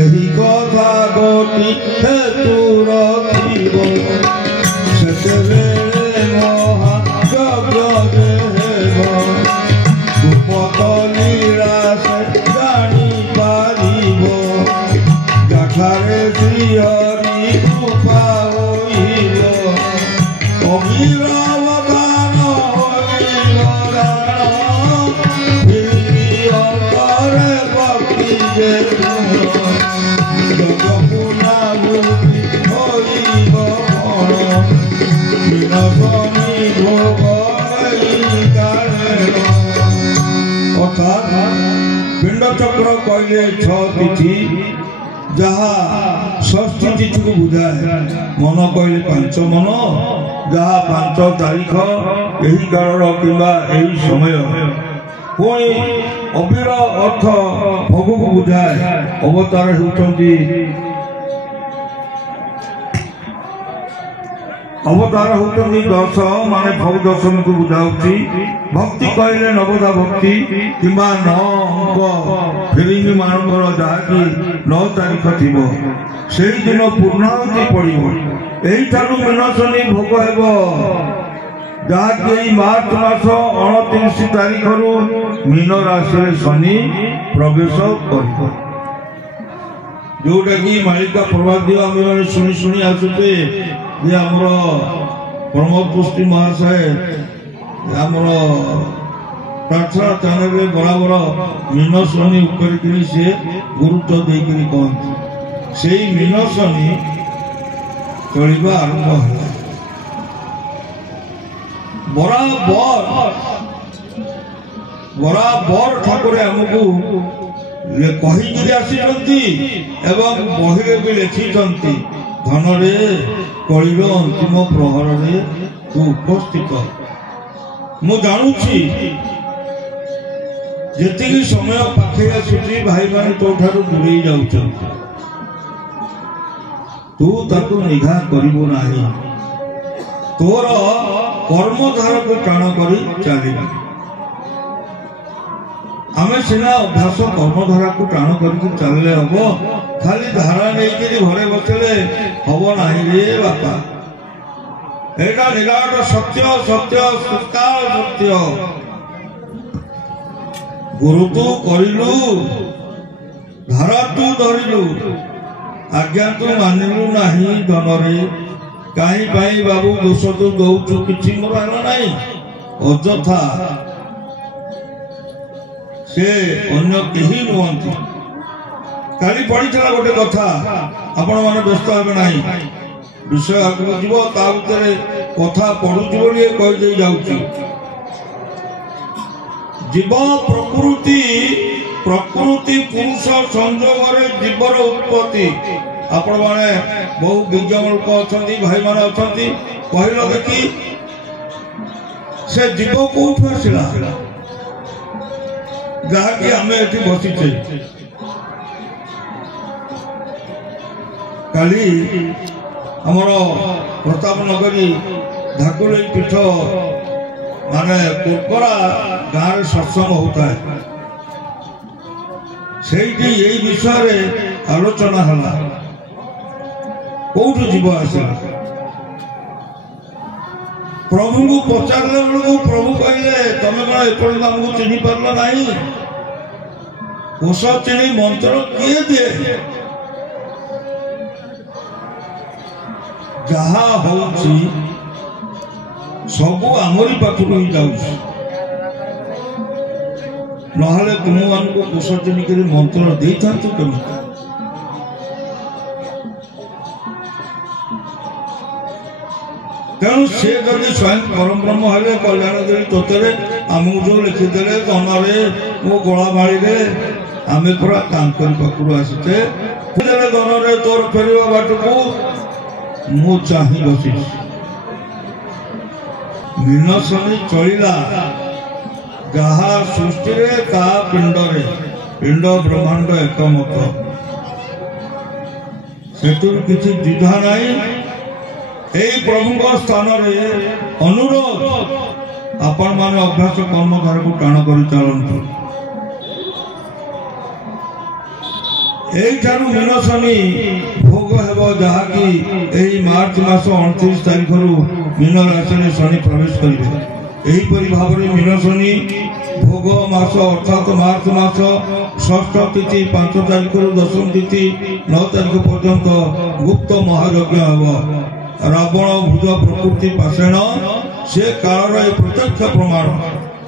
ଏହି କଥା ଗୋଟି ହେତୁ ରଖିବ ସେତେବେଳେ ମହାଯଜ୍ଞ ହେବ ଉପକଲୀଳା ସେ ଜାଣିପାରିବ ଯାଠାରେ ଶ୍ରୀହରି କୃପା ହୋଇବ ଅବିରବଦାନ ହୋଇବ ଅନ୍ତରେ ଭକ୍ତି ଯେ ଜଗପୁନାଭୂତି ହୋଇବ ମଣ ବିନଶନି ଭୋଗ ଅର୍ଥାତ୍ ପିଣ୍ଡ ଚକ୍ର କହିଲେ 6 ତିଥି जहा षष्ठी तिथि को बुझाए मन कहले 5 मन जहा 5 तारीख यही काल किंबा यही समय पुणी अबीर अर्थ भोग को बुझाए अवतार होती अवतार होती 10 माने भव दशमी को बुझाऊँगी भक्ति कहले नवदा भक्ति किंबा 9 अंक फिल्म मानकर जहाँकि 9 तारीख थी से दिन पूर्णाहुति पड़ो यही मीनशनी भोग हेब जहाँकि मार्च मास 29 तारीख रु मीन राशि शनि प्रवेश कर जोटा कि मालिका प्रभात आम मैंने शुणी शुणी आसुचे ये आमर प्रमोद पुष्टि महाशय आमर प्रार्थना चैनल बराबर मीनशनी उपरिक से गुरुत्व देकर कहते से मीनशनी चलवा आरंभ है बराबर ठाकुर आमको कहीकि आसी बही भी लिखिं धन रे कलिर अंतिम प्रहर रे तू उपस्थित मु जानूची जेतिकी समय पाखे आसुची भाई माने तो ठारू दूरे जाउछ तू ताकू निघा करिबो नाही तोर कर्मधार को टाण करी चलिबा आमे सिना अभ्यास कर्मधारा को टाण करके चलले हबो खाली धारा नहीं घरे बसले हम नहीं रे बापा एटा निराट सत्य सत्य सत्कार सत्य गुरु तू करिलु धारा तू धरिलु आज्ञा तू मानिलु नहीं धनरे कहीं पाई बाबू दोष तू दौचु किछि मोर आला नहीं अजथा से अन्य कहीं नुहंती काली पड़ी गोटे कथा आपण मैंने व्यस्त हे ना विषय आगे जीव ता भर कथा पढ़ुची कहीदे जाऊँ जीव प्रकृति प्रकृति पुरुष संजोग जीवर उत्पत्ति आपण मैंने बहु विज्ञ लोक अच्छा भाई मैंने अच्छा कहल देखी से जीव कौट आसला जहाँकि आम ये बसीचे काली आमर प्रताप नगरी धाकुल पीठ माने कोकरा गाँव सत्संग होता है से यही विषय आलोचना है कौटू जीव आसला प्रभु को पचारे बेलू प्रभु कहले तमें कौन एपर्त आमको चिन्ह पार ना कोष चिन्ह मंत्र किए दिए जहा होची सबू आमरी पाखु ही जाऊँ ना तुम मान को कोष चिन्ह कर मंत्र दे था कमी तेणु से जदि स्वयं परम ब्रह्म हेले कल्याण देवी तोतरे आमको जो लिखिदे धनरे मो गोलामाड़ी आम पूरा तांकर पाखु आसीचे धनरे तोर फेर बाट को मु चाही बसी मीनशनी चलिला जहा सृष्टि रे ता पिंडरे पिंड ब्रह्मांड एकमत सेतु किछि द्विधा नहीं प्रभु स्थान अनुरोध आपण मान अभ्यास कर्मधार को टाण कर चलतु এইଠାରୁ ମୀନ ଶନି ଭୋଗ ହେବ, ଯାହାକି ଏହି ମାର୍ଚ୍ଚ ମାସ 29 ତାରିଖରୁ ମୀନ ରାଶିରେ ଶନି ପ୍ରବେଶ କରିବେ। ଏହିପରି ଭାବରେ ମୀନ ଶନି ଭୋଗ ମାସ ଅର୍ଥାତ୍ ମାର୍ଚ୍ଚ ମାସ 6ଠ ତିଥି 5 ତାରିଖରୁ 10ମ ତିଥି 9 ତାରିଖ ପର୍ଯ୍ୟନ୍ତ ଗୁପ୍ତ ମହାଯଜ୍ଞ ହେବ। ରାବଣ ଭୁଜ ପ୍ରକୃତି ପାଷାଣ, ସେ କାଳର ଏ ପ୍ରତ୍ୟକ୍ଷ ପ୍ରମାଣ।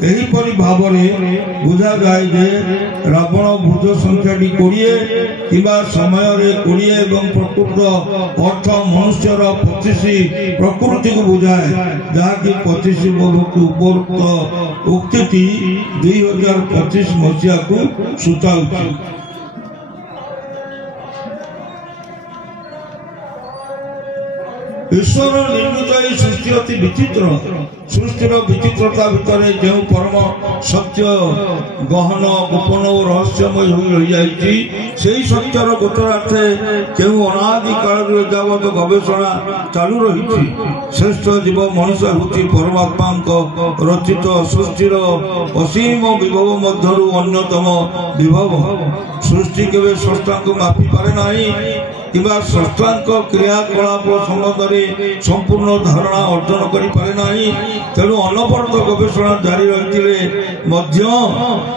ଏହିପରି ଭାବରେ ବୁଝାଯାଏ ଯେ ରାବଣ ଭୁଜ ସଂଖ୍ୟାଟି 20 କିମ୍ବା ସମୟରେ 20 ଏବଂ ପ୍ରକୃତ ଅର୍ଥ ମନୁଷ୍ୟର 25 ପ୍ରକୃତିକୁ ବୁଝାଏ, ଯାହାକି 25 ଉପରୋକ୍ତ ଉକ୍ତିଟି 2025 ମସିହାକୁ ସୂଚାଉଛି। ଈଶ୍ୱର ନିର୍ମିତ ଏହି ସୃଷ୍ଟି ଅତି ବିଚିତ୍ର। ସୃଷ୍ଟିର ବିଚିତ୍ରତା ଭିତରେ ଯେଉଁ ପରମ ସତ୍ୟ ଗହନ ଗୋପନ ଓ ରହସ୍ୟମୟ ହୋଇ ରହିଯାଇଛି, ସେହି ସତ୍ୟର ଗୋଚରାର୍ଥେ କେଉଁ ଅନାଦି କାଳରୁ ଏଯାବତ ଗବେଷଣା ଚାଲୁ ରହିଛି। ଶ୍ରେଷ୍ଠ ଜୀବ ମଣିଷ ହେଉଛି ପରମାତ୍ମାଙ୍କ ରଚିତ ସୃଷ୍ଟିର ଅସୀମ ବିଭବ ମଧ୍ୟରୁ ଅନ୍ୟତମ ବିଭବ। ସୃଷ୍ଟି କେବେ ସ୍ରଷ୍ଟାଙ୍କୁ ମାପିପାରେ ନାହିଁ କିମ୍ବା ସ୍ରଷ୍ଟାଙ୍କ କ୍ରିୟାକଳାପ ସମ୍ବନ୍ଧରେ ସମ୍ପୂର୍ଣ୍ଣ ଧାରଣା ଅର୍ଜନ କରିପାରେ ନାହିଁ। ତେଣୁ ଅନବରତ ଗବେଷଣା ଜାରି ରହିଥିଲେ ମଧ୍ୟ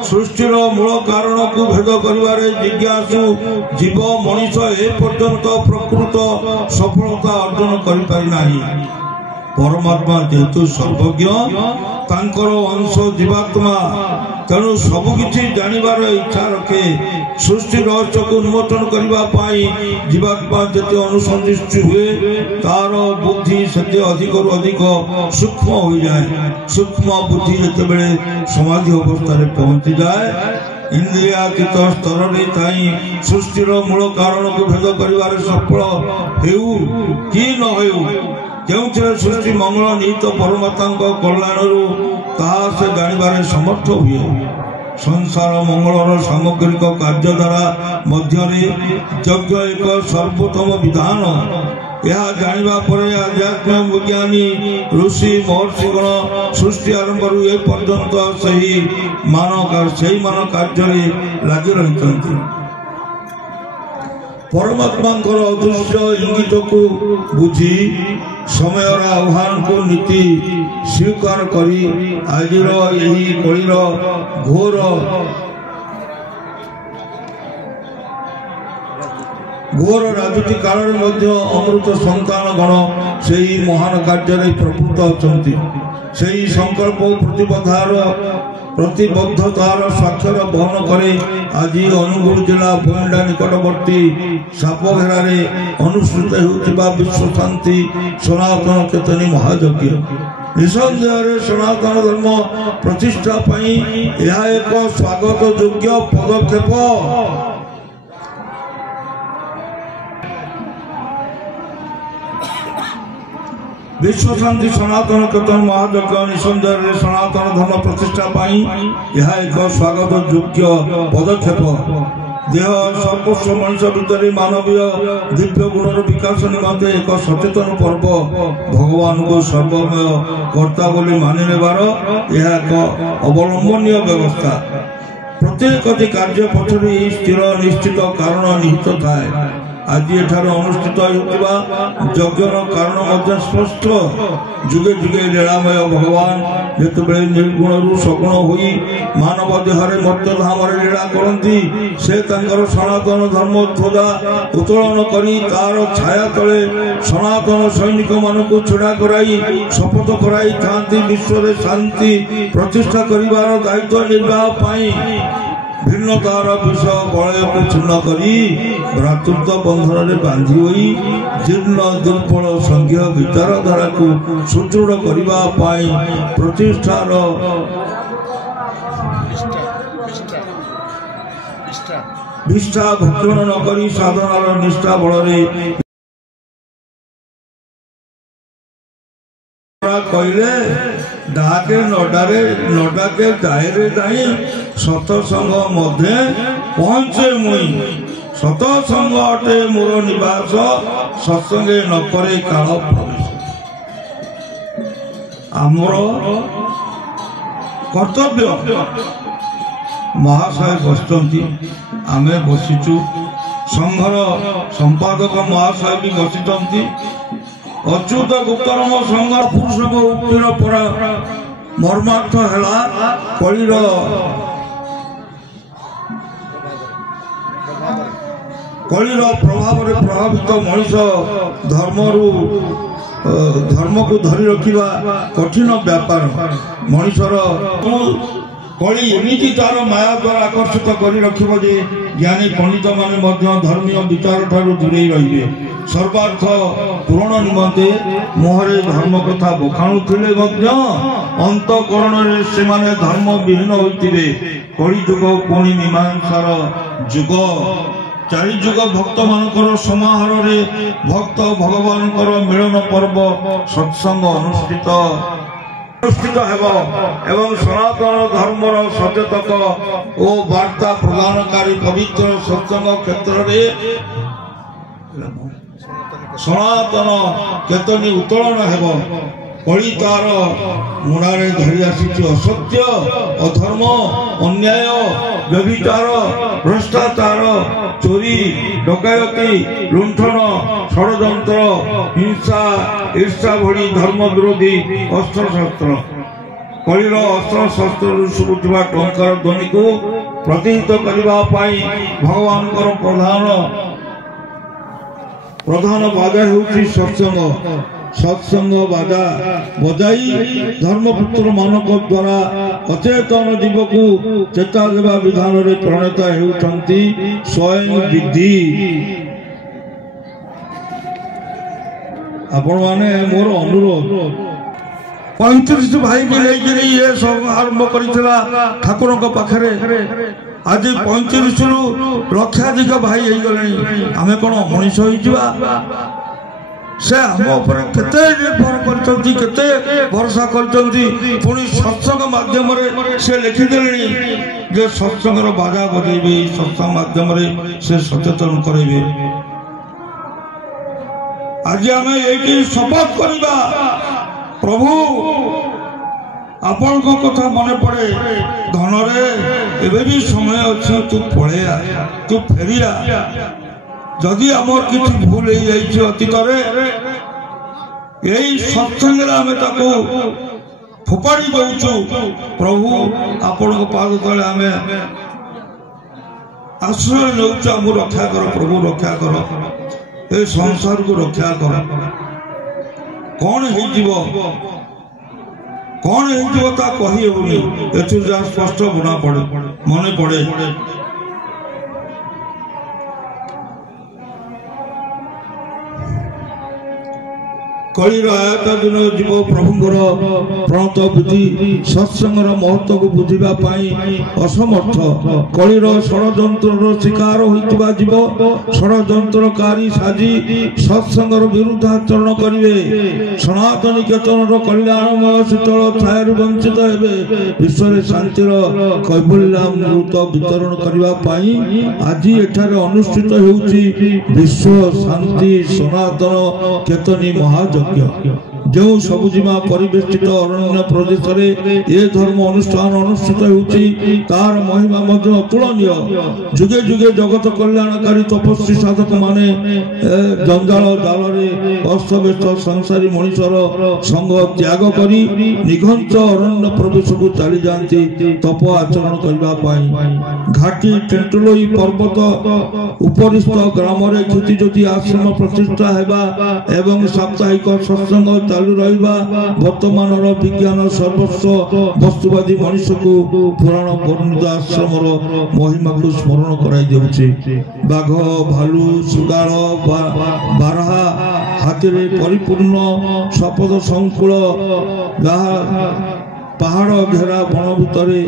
ସୃଷ୍ଟିର ମୂଳ କାରଣକୁ ଭେଦ କରିବାରେ ଜିଜ୍ଞାସୁ ଜୀବ ମଣିଷ ଏପର୍ଯ୍ୟନ୍ତ ପ୍ରକୃତ ସଫଳତା ଅର୍ଜନ କରିପାରି ନାହିଁ। ପରମାତ୍ମା ଯେହେତୁ ସର୍ବଜ୍ଞ, ତାଙ୍କର ଅଂଶ ଜୀବାତ୍ମା, ତେଣୁ ସବୁକିଛି ଜାଣିବାର ଇଚ୍ଛା ରଖେ। ସୃଷ୍ଟି ରହସ୍ୟକୁ ଉନ୍ମୋଚନ କରିବା ପାଇଁ ଜୀବାତ୍ମା ଯେତେ ଅନୁସନ୍ଧିଷ୍ଟି ହୁଏ, ତାର ବୁଦ୍ଧି ସେତେ ଅଧିକରୁ ଅଧିକ ସୂକ୍ଷ୍ମ ହୋଇଯାଏ। ସୂକ୍ଷ୍ମ ବୁଦ୍ଧି ଯେତେବେଳେ ସମାଧି ଅବସ୍ଥାରେ ପହଞ୍ଚିଯାଏ, ଇନ୍ଦ୍ରିୟାତୀତ ସ୍ତରରେ ଥାଇ ସୃଷ୍ଟିର ମୂଳ କାରଣକୁ ଭେଦ କରିବାରେ ସଫଳ ହେଉ କି ନ ହେଉ, ଯେଉଁଥିରେ ସୃଷ୍ଟି ମଙ୍ଗଳ ନିହିତ ପରମାତ୍ମାଙ୍କ କଲ୍ୟାଣରୁ ତାହା ସେ ଜାଣିବାରେ ସମର୍ଥ ହୁଏ। ସଂସାର ମଙ୍ଗଳର ସାମଗ୍ରିକ କାର୍ଯ୍ୟ ଦ୍ୱାରା ମଧ୍ୟରେ ଯଜ୍ଞ ଏକ ସର୍ବୋତ୍ତମ ବିଧାନ। ଏହା ଜାଣିବା ପରେ ଆଧ୍ୟାତ୍ମ ବିଜ୍ଞାନୀ ଋଷି ମହର୍ଷିଗଣ ସୃଷ୍ଟି ଆରମ୍ଭରୁ ଏ ପର୍ଯ୍ୟନ୍ତ ସେହି ମାନ କାର୍ଯ୍ୟରେ ଲାଗି ରହିଛନ୍ତି। ପରମାତ୍ମାଙ୍କର ଅଦୃଶ୍ୟ ଇଙ୍ଗିତକୁ ବୁଝି ସମୟର ଆହ୍ୱାନକୁ ନୀତି ସ୍ୱୀକାର କରି ଆଜିର ଏହି କଳିର ଘୋର ରାଜୁତି କାଳରେ ମଧ୍ୟ ଅମୃତ ସନ୍ତାନ ଗଣ ସେହି ମହାନ କାର୍ଯ୍ୟରେ ପ୍ରକୃତ ଅଛନ୍ତି। ସେହି ସଂକଳ୍ପ ପ୍ରତିବଦ୍ଧତାର ସ୍ୱାକ୍ଷର ବହନ କରେ ଆଜି ଅନୁଗୁଳ ଜିଲ୍ଲା ଭୋଇଣ୍ଡା ନିକଟବର୍ତ୍ତୀ ସାପଘେରାରେ ଅନୁଷ୍ଠିତ ହେଉଥିବା ବିଶ୍ୱ ଶାନ୍ତି ସନାତନ ଚେତନୀ ମହାଯଜ୍ଞ। ନିଃସନ୍ଦେହରେ ସନାତନ ଧର୍ମ ପ୍ରତିଷ୍ଠା ପାଇଁ ଏହା ଏକ ସ୍ୱାଗତ ଯୋଗ୍ୟ ପଦକ୍ଷେପ। विश्व शांति सनातन चेतन महायज्ञ निसंदेह सनातन धर्म प्रतिष्ठा यह एक स्वागत योग्य पदक्षेप। देह सर्वस्व मनुष्य भितर मानवीय दिव्य गुणर विकास निमंते एक सचेतन पर्व भगवान को सर्वमय कर्ता बोली मानि नेबार यह एक अवलंबनीय व्यवस्था। प्रत्येक कार्य पछरे स्थिर निश्चित कारण निहित थाए। आज एठार अनुष्ठित होता यज्ञर कारण स्पष्ट। जुगे जुगे लीलामय भगवान जिते निर्गुण सगुण होई मानव देहरे मर्त्यधाम लीला करती से सनातन धर्म ध्वजा उत्तोलन करी तार छाया तले सनातन सैनिक मानक छड़ा कराई शपथ कराई थांती विश्व शांति प्रतिष्ठा करिवार दायित्व निर्वाह पाई भिन्नतार विषय बलय को छिन्न करी भ्रातृत्व बंधन में बांधि हुई जीर्ण दुर्बल संघीय विचारधारा को सुदृढ़ करने प्रतिष्ठार निष्ठा भक्षण न करी साधनार निष्ठा बल कहले डाके नडाके दायरे दाई सतसंग मध्य पहुंचे मुई सतसंग अटे मोर निवास सत्संगे न करे काल प्रवेश। आमर कर्तव्य महाशय बसचंती आमे बसिचु संघर संपादक महाशय भी बसी अच्युत गुप्तरम संघ पुरुष को उक्तिर पर मर्मार्थ है कलिर कलिर प्रभाव प्रभावित मनीष धर्म को धरी रखा कठिन व्यापार मनीषर कली एमती तार माया द्वारा आकर्षित कर रखिब जे ज्ञानी पंडित माने धर्मीय विचार ठारू दूरे रहिबे सर्वार्थ पूरण निमंते मुहरे धर्म कथा बखाणुथिले अंतकरण से धर्म विहीन होइतिबे कली जुग पुणी मीमांसार जुग चारि जुग भक्त मानकर समाहार रे भक्त भगवान मिलन पर्व सत्संग अनुष्ठित एवं सनातन धर्मर सचेतक और वार्ता प्रदानकारी पवित्र सत्संग क्षेत्र रे सनातन केतनी उत्तोलन हेबो कली तार मुणारे धरी आसी असत्य अधर्म अन्याय व्यभिचार भ्रष्टाचार चोरी डकायती लुंठन षड्यंत्र हिंसा ईर्षा भली धर्म विरोधी अस्त्र शस्त्र कलिर अस्त्र शस्त्र शुभुवा टंकार ध्वनि को प्रतिहित करने भगवान प्रधान बाधा होउछि सत्संग सत्संग बाधा बजाई धर्मपुत्र मानक द्वारा अचेतन जीव को चेता देवा विधान रे प्रणेता हेउछंती स्वयं विधि आपण माने मोर अनुरोध 35 भाई के लेकिन ये सब आरंभ करितला ठाकुर को पाखरे आज 35 रु लक्षाधिक भाई हे गले आमे कोन मनीष होई जिबा से हम ऊपर केते निर्भर करचंती केते भरोसा करचंती पुनी सत्संग माध्यम रे से लिखि देलनी जे सत्संग रो बाजा बजेबे सत्संग माध्यम रे से सचेतन करेबे आज हमें एकी शपथ करबा प्रभु आपण को कथा मने पड़े धन रे एबे भी समय अछि तू पळे आ तू फेरी आ जदि आमर किछि भूल हो जाइछि अतीत रे एई सत्संग रे हमें ताको फोपाड़ी दउछु प्रभु आपण को पाद तले हमें आश्रय नउछु हम रक्षा कर प्रभु रक्षा कर ए संसार को रक्षा कर कौन हो जीवो ता कही होनी एथु जा स्पष्ट बुना पड़े मने पड़े कलिर आयत दिन जीव प्रभुंर प्रणत बुद्धि सत्संगर महत्व को बुझा असमर्थ कलिर षड्यंत्र शिकार होइतिबा जीव षड्यंत्रकारी साजी सत्संगर विरुद्धाचरण करिवे सनातन केतन कल्याणमय शीतल छाया वंचित हेबे विश्व शांतिर कैबल्यामृत वितरण करने आज एठारे अनुष्ठित होउछि विश्व शांति सनातन केतनी महायज्ञ जो सबुजिमा परिवेष्टित अरण्य प्रदेश रे ए धर्म अनुष्ठान अनुष्ठित होउछि तार महिमा मध्य अतुलनीय जुगे जुगे जगत कल्याणकारी तपस्वी साधक माने जंजाल जाल रे अस्तव्यस्त संसारी मनुष्यर संग त्याग करी निघंच अरण्य प्रवेश को चली जाती तप आचरण करबा पाई घाटी टेंटलोई पर्वत उपरिस्थ ग्राम रे क्षति ज्योति आश्रम प्रतिष्ठा हेबा एवं साप्ताहिक सत्संग चालू रहिबा वर्तमान विज्ञान सर्वस्व वस्तुवादी मनुष्य को पुराण वर्णित आश्रम महिमा को स्मरण कराई देउछि बाघ भालू सुगाल बारहा हाथी रे परिपूर्ण सपद संकुल पहाड़ घेरा बन भितरे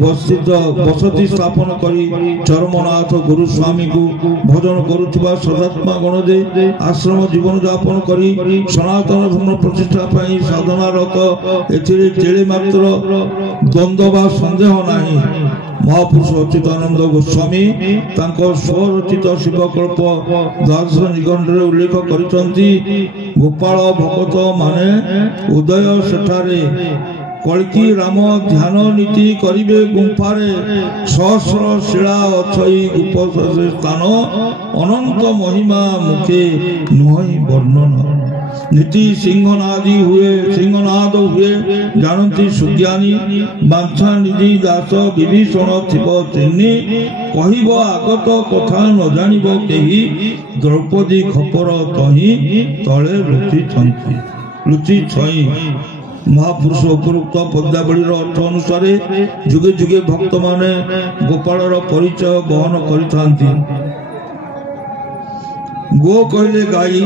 बसती स्थापन करी चरमनाथ गुरुस्वामी को भजन करुवा सदात्मा गण जे आश्रम जीवन यापन करी सनातन धर्म प्रतिष्ठा पाई साधनारत एथिरे तेले मात्र द्वंद्व बा संदेह नाही महापुरुष अच्युतानंद गोस्वामी स्वरचित शिवकल्प द्वादश निगंड उल्लेख करिसंती गोपाल भगत माने उदय सेठारे कल्की राम ध्यान नीति करिबे गुंफारे सहस्र शिला अछई गुप स्थान अनंत महिमा मुखे नुहई वर्णन नीति सिंहनादी हुए सिंहनाद हुए जानती सुज्ञानी बांछा निधि दास विभीषण थिब तिनि कहिब आगत कथा न जानिब केही द्रौपदी खपर तही तले लुचि छई महापुरुष उपरोक्त पद्यावली अर्थ अनुसार जुगे जुगे भक्त माने गोपाल परिचय बहन करिथांती। गो कहले गाई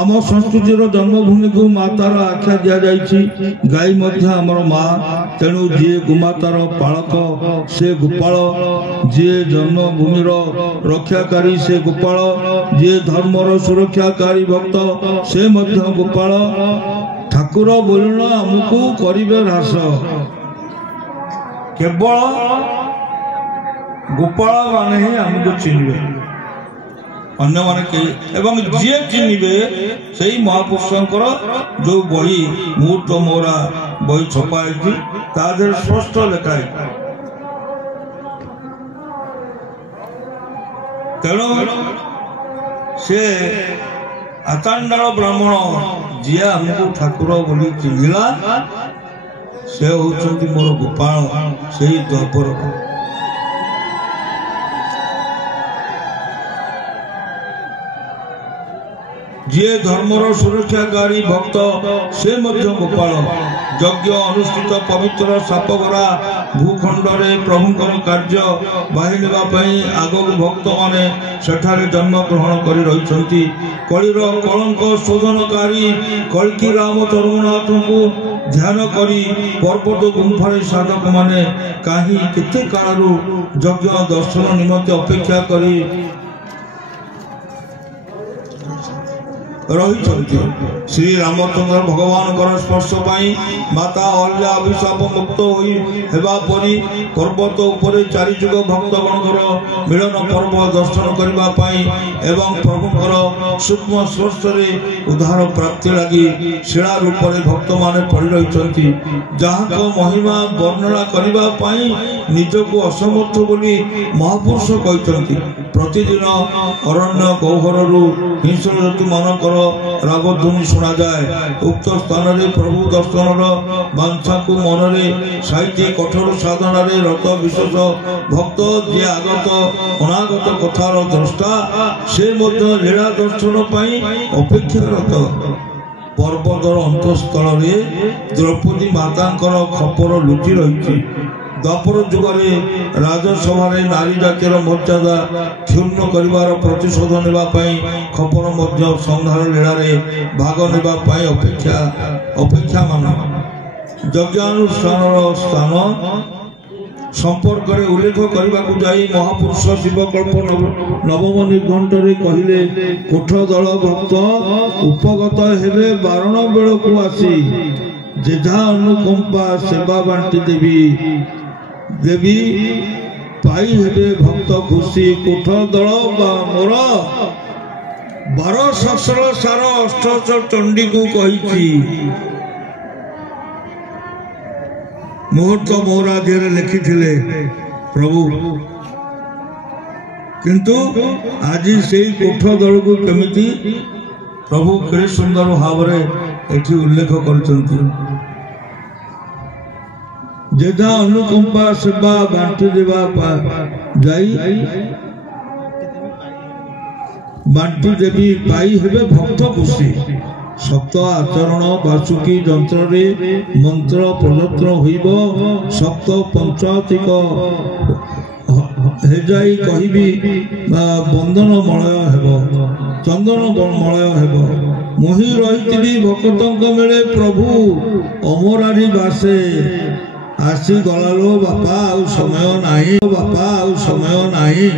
आम संस्कृतिर जन्मभूमि को मातार आख्या दि जाइछि गाई मध्य आमर माँ तेणु जी गोमातार पालक से गोपाल जी जन्मभूमिर रक्षाकारी से गोपाल जी धर्मर सुरक्षाकारी भक्त से मध्य गोपाल ठाकुर बोलन आमको करिबे ह्रास केवल गोपाल माने ही आमको चिन्हबे अन्य माने एवं जी चिन्हबे से महापुरुषंकर जो बही मुहूर्त मोरा बही छपाई तादर स्पष्ट लेखाई तेणु से आचांडाल ब्राह्मण जी हमको ठाकुर बोली चिन्हला से होचंती मोर गोपाल से द्वापर जी धर्मर सुरक्षाकारी भक्त से मध्य गोपाल यज्ञ अनुष्ठित पवित्र सापगरा भूखंड में प्रभुंकर कार्य बाहिनी आगक भक्त माने सेठारे जन्म ग्रहण कर रही कलिर कलंक शोधनकारी कल्की राम तरुणाथ को ध्यान करी पर्वत गुंफारे साधक माने कहीं केते कालरू यज्ञ दर्शन निमंते अपेक्षा करी रही श्री रामचंद्र भगवान स्पर्श पाई माता अहल्या अभिशाप मुक्त होगा परी पर्वत उपर चारि जुग भक्तगणकर मिलन पर्व दर्शन करने एवं प्रभुंकर सूक्ष्म स्पर्श उद्धार प्राप्ति लगी शिला रूप में भक्त माने पड़ रही जहाँ महिमा वर्णना करने निजक असमर्थ बोली महापुरुष कहते प्रतिदिन अरण्य गौहर हिंसर ऋतु मानकर रागध्वनि शुणा जाए उक्त स्थान में प्रभु दर्शन बांछा को मन में साहित्य कठोर साधन रत विशेष भक्त जी आगत अनागत कथार द्रष्टा से लीला दर्शन अपेक्षारत पर्वतर अंतस्थल द्रौपदी माता खपर लुचि रही द्वापर जुगरे राजसभा नारी जातिर मर्यादा क्षुण्ण कर प्रतिशोध नापी खपर संहार लीला भाग नापी अपेक्षा मान यज्ञानुष्ठान स्थान संपर्क में उल्लेख करने को जाई महापुरुष शिवकल्प नवम निर्घंटे कहले कोठ दल भक्त उपगत हेबे बारण बेल को आसी जेझा अनुकंपा सेवा बांटी देवी देवी पाई हेबे भक्त खुशी कोठ दल मोर 12 सहस्र सार अष्टोत्तर चंडी को कही मुहूर्त मोराधीर लिखी प्रभु किंतु आज से कोठ दल को केमिति प्रभु के सुंदर भाव में उल्लेख कर जेजा अनुकंपा सेवा बांटी देवा बांटी देवी पाई हेबे भक्त खुशी सप्त आचरण बासुकी जंत्र मंत्र प्रदत्न होइब सप्त पंचातिक हेजाई कहिबी बंधन मलय हेब चंदन मलय हेब मोहि रही भक्तों मेले प्रभु अमरारी बासे आसी गलालो बापा आउ समय नाही बापा आउ समय नाही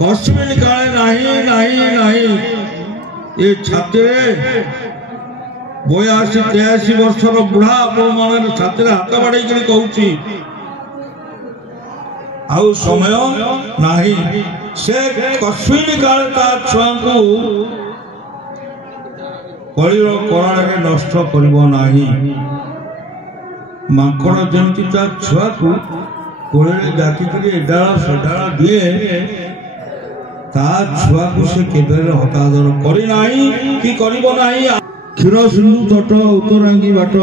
कस्मिन काले नाही नाही नाही ये छात्र 82-83 वर्षर बुढ़ा आपण छात्र हाथ बाड़े कहूँ आउ समय नाही से कस्मिन काले ता छुआ को कलिर कराणे नष्ट करिबो नाही ମାଙ୍କଡ଼ ଯେମିତି ତା ଛୁଆକୁ କୋଳରେ ଡାକିକିରି ଏଡାଳ ସେଡାଳ ଦିଏ, ତା ଛୁଆକୁ ସେ କେବେ ହତାଦର କରିନାହିଁ କି କରିବ ନାହିଁ। କ୍ଷୀର ସିନ୍ଧୁ ତଟ ଉତ୍ତରାଙ୍ଗୀ ବାଟ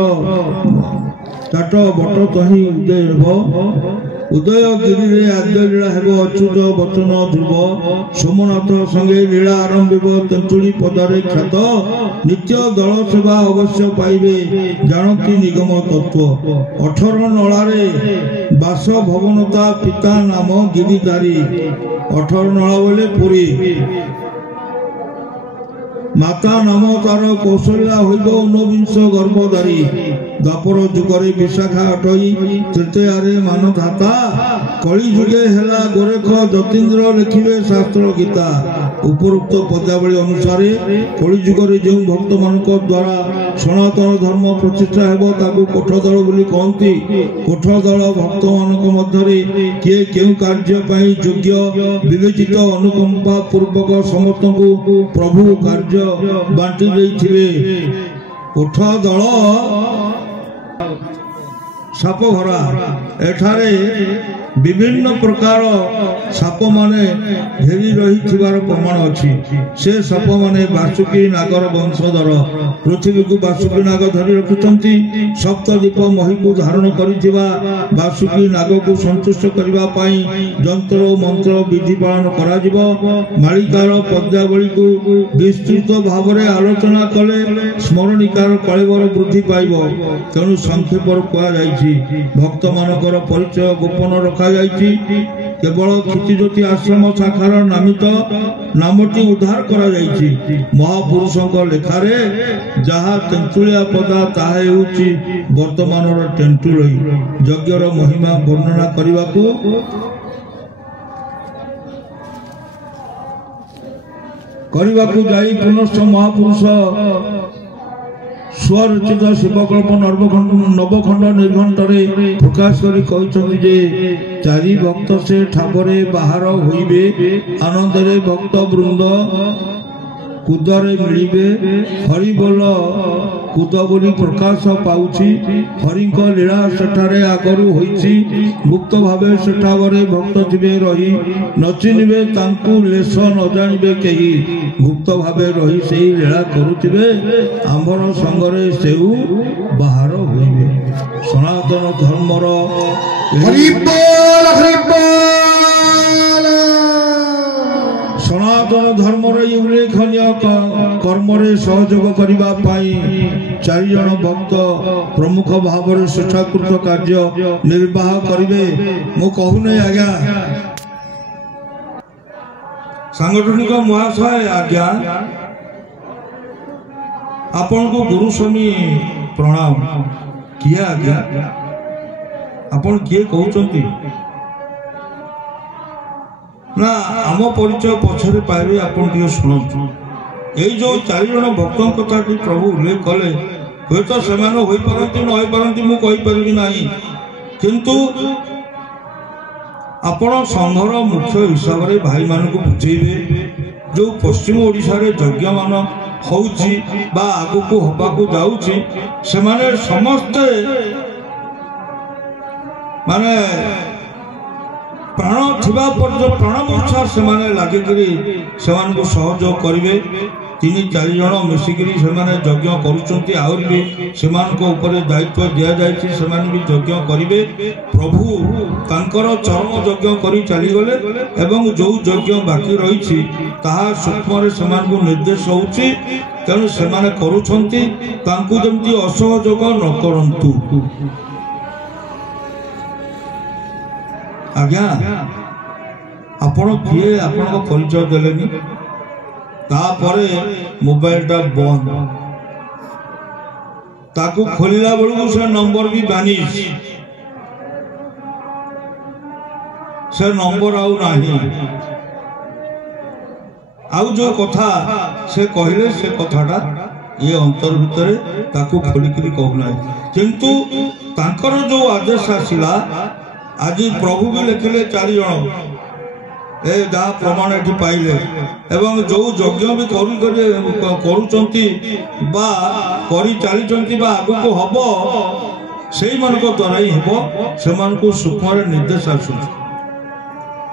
ତାଟ ବଟ ତହିଁ ଉଦୟ ହେବ, ଉଦୟଗିରିରେ ଆଦ୍ୟ ଲୀଳା ହେବ ଅଚ୍ୟୁତ ବଚନ ଧ୍ରୁବ, ସୋମନାଥ ସଙ୍ଗେ ଲୀଳା ଆରମ୍ଭିବ ତେନ୍ତୁଳି ପଦାରେ ଖ୍ୟାତ, ନିତ୍ୟ ଦଳ ସେବା ଅବଶ୍ୟ ପାଇବେ ଜାଣନ୍ତି ନିଗମ ତତ୍ତ୍ୱ। 18 ନଳାରେ ବାସ ଭବନତା ପିତା ନାମ ଗିରିଧାରୀ, 18 ନଳା ବୋଲେ ପୁରୀ, ମାତା ନାମ ତାର କୌଶଲ୍ୟା ହୋଇବ 19 ଗର୍ଭଧାରୀ। ଦ୍ୱାପର ଯୁଗରେ ବିଶାଖା ଅଟଇ, ତୃତୀୟାରେ ମାନଧାତା, କଳି ଯୁଗେ ହେଲା ଗୋରେଖ ଯତୀନ୍ଦ୍ର ଲେଖିବେ ଶାସ୍ତ୍ର ଗୀତା। ଉପରୋକ୍ତ ପଦ୍ୟାବଳୀ ଅନୁସାରେ କଳି ଯୁଗରେ ଯେଉଁ ଭକ୍ତମାନଙ୍କ ଦ୍ୱାରା ସନାତନ ଧର୍ମ ପ୍ରତିଷ୍ଠା ହେବ ତାକୁ କୋଠ ଦଳ ବୋଲି କହନ୍ତି। କୋଠ ଦଳ ଭକ୍ତମାନଙ୍କ ମଧ୍ୟରେ କିଏ କେଉଁ କାର୍ଯ୍ୟ ପାଇଁ ଯୋଗ୍ୟ ବିବେଚିତ ଅନୁକମ୍ପା ପୂର୍ବକ ସମସ୍ତଙ୍କୁ ପ୍ରଭୁ କାର୍ଯ୍ୟ ବାଣ୍ଟି ଦେଇଥିବେ। କୋଠ ଦଳ ସାପଘରା, ଏଠାରେ ବିଭିନ୍ନ ପ୍ରକାର ସାପ ମାନେ ଘେରି ରହିଥିବାର ପ୍ରମାଣ ଅଛି। ସେ ସାପ ମାନେ ବାସୁକୀ ନାଗର ବଂଶଧର, ପୃଥିବୀକୁ ବାସୁକୀ ନାଗ ଧରି ରଖିଛନ୍ତି। ସପ୍ତଦୀପ ମହିକୁ ଧାରଣ କରିଥିବା ବାସୁକୀ ନାଗକୁ ସନ୍ତୁଷ୍ଟ କରିବା ପାଇଁ ଯନ୍ତ୍ର ଓ ମନ୍ତ୍ର ବିଧି ପାଳନ କରାଯିବ। ମାଳିକାର ପଦ୍ୟାବଳୀକୁ ବିସ୍ତୃତ ଭାବରେ ଆଲୋଚନା କଲେ ସ୍ମରଣିକାର କଳେବର ବୃଦ୍ଧି ପାଇବ। ତେଣୁ ସଂକ୍ଷେପରେ କୁହାଯାଇଛି, ଭକ୍ତମାନଙ୍କର ପରିଚୟ ଗୋପନ ରଖାଯାଇଛି। କେବଳ କ୍ଷିତିଜ୍ୟୋତି ଆଶ୍ରମ ଶାଖାର ନାମିତ ନାମଟି ଉଦ୍ଧାର କରାଯାଇଛି। ମହାପୁରୁଷଙ୍କ ଲେଖାରେ ଯାହା ତେନ୍ତୁଳିଆ ପଦା ତାହା ହେଉଛି ବର୍ତ୍ତମାନର ତେନ୍ତୁଳି। ଯଜ୍ଞର ମହିମା ବର୍ଣ୍ଣନା କରିବାକୁ ଯାଇ ପୁନଶ୍ଚ ମହାପୁରୁଷ ସ୍ୱରଚିତ ଶିବକଳ୍ପ ନବଖଣ୍ଡ ନିର୍ଘଣ୍ଟରେ ପ୍ରକାଶ କରି କହିଛନ୍ତି ଯେ, ଚାରି ଭକ୍ତ ସେ ଠାବରେ ବାହାର ହୋଇବେ, ଆନନ୍ଦରେ ଭକ୍ତ ବୃନ୍ଦ କୁଦରେ ମିଳିବେ। ହରି ବୋଲ କୁଦ ବୋଲି ପ୍ରକାଶ ପାଉଛି। ହରିଙ୍କ ଲୀଳା ସେଠାରେ ଆଗରୁ ହୋଇଛି। ମୁକ୍ତ ଭାବେ ସେଠାବରେ ଭକ୍ତ ଥିବେ ରହି, ନଚିନିବେ ତାଙ୍କୁ ଲେଶ ନ ଜାଣିବେ କେହି। ଗୁପ୍ତ ଭାବେ ରହି ସେହି ଲୀଳା କରୁଥିବେ, ଆମ୍ଭର ସଙ୍ଗରେ ସେଉ ବାହାର ହୋଇବେ। ସନାତନ ଧର୍ମର ସନାତନ ଧର୍ମର ଏହି ଉଲ୍ଲେଖନୀୟ କର୍ମରେ ସହଯୋଗ କରିବା ପାଇଁ 4 ଜଣ ଭକ୍ତ ପ୍ରମୁଖ ଭାବରେ ସ୍ୱେଚ୍ଛାକୃତ କାର୍ଯ୍ୟ ନିର୍ବାହ କରିବେ। ମୁଁ କହୁନି ଆଜ୍ଞା, ସାଂଗଠନିକ ମହାଶୟ ଆଜ୍ଞା, ଆପଣଙ୍କୁ ଗୁରୁ ସ୍ୱାମୀ ପ୍ରଣାମ। କିଏ ଆଜ୍ଞା ଆପଣ, କିଏ କହୁଛନ୍ତି? ନା, ଆମ ପରିଚୟ ପଛରେ ପାଇବେ, ଆପଣ ଟିକେ ଶୁଣନ୍ତୁ। ଏଇ ଯୋଉ 4 ଜଣ ଭକ୍ତଙ୍କ କଥାଟି ପ୍ରଭୁ ଉଲ୍ଲେଖ କଲେ, ହୁଏତ ସେମାନେ ହୋଇପାରନ୍ତି ନ ହୋଇପାରନ୍ତି, ମୁଁ କହିପାରିବି ନାହିଁ। କିନ୍ତୁ ଆପଣ ସଂଘର ମୁଖ୍ୟ ହିସାବରେ ଭାଇମାନଙ୍କୁ ବୁଝେଇବେ, ଯୋଉ ପଶ୍ଚିମ ଓଡ଼ିଶାରେ ଯଜ୍ଞମାନ ହଉଛି ବା ଆଗକୁ ହବାକୁ ଯାଉଛି, ସେମାନେ ସମସ୍ତେ ମାନେ ପ୍ରାଣ ଥିବା ପର୍ଯ୍ୟନ୍ତ ପ୍ରାଣମୂର୍ଚ୍ଛା ସେମାନେ ଲାଗିକିରି ସେମାନଙ୍କୁ ସହଯୋଗ କରିବେ। 3-4 ଜଣ ମିଶିକିରି ସେମାନେ ଯଜ୍ଞ କରୁଛନ୍ତି। ଆହୁରି ବି ସେମାନଙ୍କ ଉପରେ ଦାୟିତ୍ୱ ଦିଆଯାଇଛି, ସେମାନେ ବି ଯଜ୍ଞ କରିବେ। ପ୍ରଭୁ ତାଙ୍କର ଚରମ ଯଜ୍ଞ କରି ଚାଲିଗଲେ ଏବଂ ଯୋଉ ଯଜ୍ଞ ବାକି ରହିଛି ତାହା ସୂକ୍ଷ୍ମରେ ସେମାନଙ୍କୁ ନିର୍ଦ୍ଦେଶ ହେଉଛି। ତେଣୁ ସେମାନେ କରୁଛନ୍ତି, ତାଙ୍କୁ ଯେମିତି ଅସହଯୋଗ ନ କରନ୍ତୁ। ଆଜ୍ଞା, ଆପଣ କିଏ? ଆପଣଙ୍କ ପରିଚୟ ଦେଲେନି। ତାପରେ ମୋବାଇଲଟା ବନ୍ଦ, ତାକୁ ଖୋଲିଲା ବେଳକୁ ସେ ନମ୍ବର ବି ବାନିଶ, ସେ ନମ୍ବର ଆଉ ନାହିଁ। ଆଉ ଯୋଉ କଥା ସେ କହିଲେ ସେ କଥାଟା ଏ ଅନ୍ତର ଭିତରେ ତାକୁ ଖୋଲିକିରି କହୁନାହିଁ। କିନ୍ତୁ ତାଙ୍କର ଯୋଉ ଆଦେଶ ଆସିଲା, ଆଜି ପ୍ରଭୁ ବି ଲେଖିଲେ 4 ଜଣ, ଏ ଯାହା ପ୍ରମାଣ ଏଠି ପାଇଲେ, ଏବଂ ଯୋଉ ଯଜ୍ଞ ବି କରୁଛନ୍ତି ବା କରି ଚାଲିଛନ୍ତି ବା ଆଗକୁ ହବ, से द्वारा ही हम से सूक्ष्म निर्देश आसूँ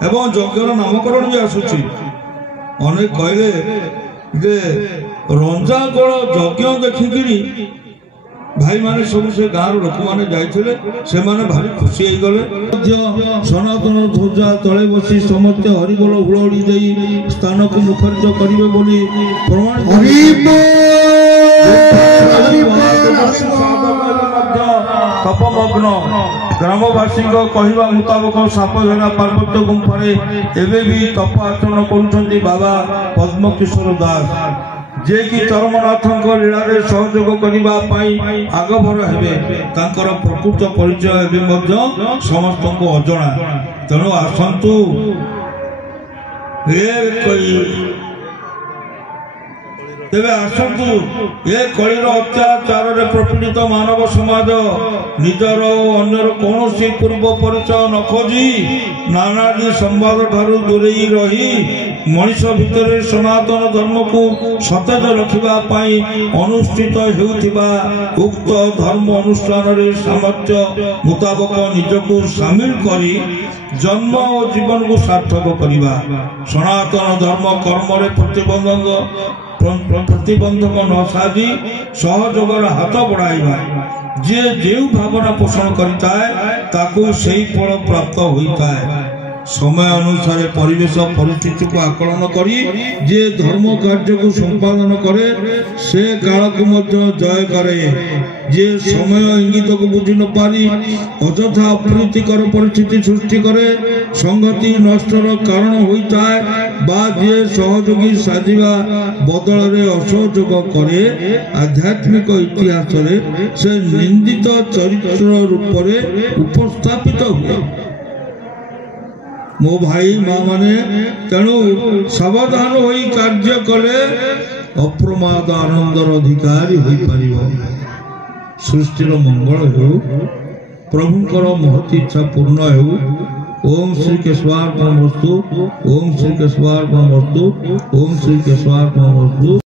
एवं यज्ञर नामकरण भी आसूची अनेक कहले जे रंजा कल यज्ञ देखिकी भाई माने सब से गाँव लोक मैंने जाते से भारी खुशी हो गले सनातन ध्वजा तले बसी समस्त हरिबोल हुलड़ी दे स्थान को मुखरित करेंगे बोली तपमग्न ग्रामवासी कहवा मुताबक सापधरा पार्वत्य गुंफारे एवं भी तप आचरण कर बाबा पद्मकिशोर दास जे कि चरमनाथ लीला सहयोग करने आगभर हे प्रकृत परिचय समस्त को अजना तेणु आसतु तेरे आसतु ये कलिर अत्याचार प्रपीड़ित मानव समाज निजर अन्यर कौन पूर्व परिचय न खोजी नानादी संवाद ठारू दूरे रही मनीष भितर सनातन धर्म को सतेज रखापी अनुष्ठित होता उक्त धर्म अनुष्ठान सामर्थ्य मुताबक निजक सामिल कर जन्म और जीवन को सार्थक करवा सनातन धर्म कर्म प्रतिबंधक न साजी सहयोगर हाथ बढ़ाइबा जे जो भावना पोषण करता है सही फल प्राप्त होता है समय अनुसार परिवेश परिस्थिति को आकलन करी जे धर्म कार्य को संपादन करे से काल को मध्य जय करे जे समय इंगित को बुझी न पारी अଯଥା अप्रीतिकर परिस्थिति सृष्टि करे संगति नष्टर कारण होता है बा जे सहयोगी साजिबा बदल रे असहयोग करे आध्यात्मिक इतिहास रे से निंदित चरित्र रूप रे उपस्थापित हुए मो भाई माँ माने तेणु सावधान होई कार्य कले अप्रमाद आनंदर अधिकारी होई परिबो सृष्टिर मंगल हो प्रभुंकर महती इच्छा पूर्ण हो ओम श्री केशवार्पणमस्तु ओम श्री केशवार्पणमस्तु ओम श्री केशवार्पणमस्तु।